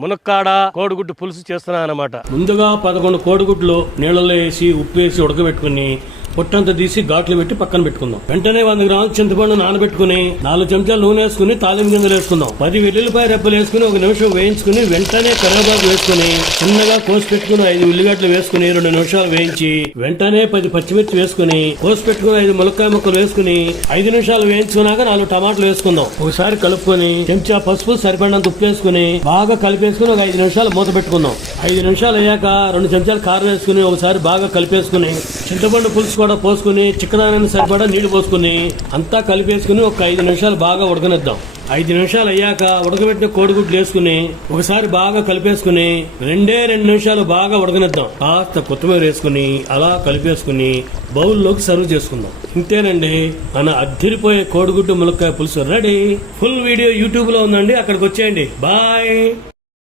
మునక్కాడ కోడిగుడ్డు పులుసు చేస్తున్నా అన్నమాట. ముందుగా 11 కోడిగుడ్లు నీళ్ళలో వేసి ఉప్పు వేసి ఉడకబెట్టుకుని పొట్టంతా తీసి ఘాట్లు పెట్టి పక్కన పెట్టుకుందాం. వెంటనే 100 గ్రాముల చింతపండు నానబెట్టుకుని 4 చెంచాలు నూనె వేసుకుని తాలింపు గింజలు వేసుకుందాం. 10 వెల్లుల్లిపాయ రెప్పలు వేసుకుని 1 నిమిషం వేయించుకుని వెంటనే కరివేపాకు వేసుకుని చిన్నగా కోసి పెట్టుకుని 5 ఉల్లిగడ్డలు వేసుకుని 2 నిమిషాలు వేయించి వెంటనే 10 పచ్చిమిర్చి వేసుకుని కోసి పెట్టుకుని 5 ములక్కాయ ముక్కలు వేసుకుని 5 నిమిషాలు వేయించుకున్నాక 4 టమాటాలు వేసుకుందాం. ఒకసారి కలుపుకొని చెంచా పసుపు సరిపడినంత ఉప్పు వేసుకుని బాగా కలిపేసుకుని ఒక 5 నిమిషాలు మూత పెట్టుకుందాం. 5 నిమిషాలు అయ్యాక 2 చెంచాలు కారం వేసుకుని ఒకసారి బాగా కలిపేసుకుని చింతపండు పులుసు కూడా పోసుకుని చిక్కదానాన్ని సరిపడా నీళ్లు పోసుకుని అంతా కలిపేసుకుని ఒక 5 నిమిషాలు బాగా ఉడకనిద్దాం. 5 నిమిషాలు అయ్యాక ఉడకబెట్టిన కోడిగుడ్లు వేసుకుని ఒకసారి బాగా కలిపేసుకుని 2 నిమిషాలు బాగా ఉడకనిద్దాం. కాస్త కొత్తిమీర వేసుకుని అలా కలిపేసుకుని బౌల్లోకి సర్వ్ చేసుకుందాం. ఇంతేనండి, మన అద్దిరిపోయే కోడిగుడ్డు ములక్కాయ పులుసు రెడీ. ఫుల్ వీడియో యూట్యూబ్ లో ఉందండి, అక్కడికి వచ్చేయండి. బాయ్.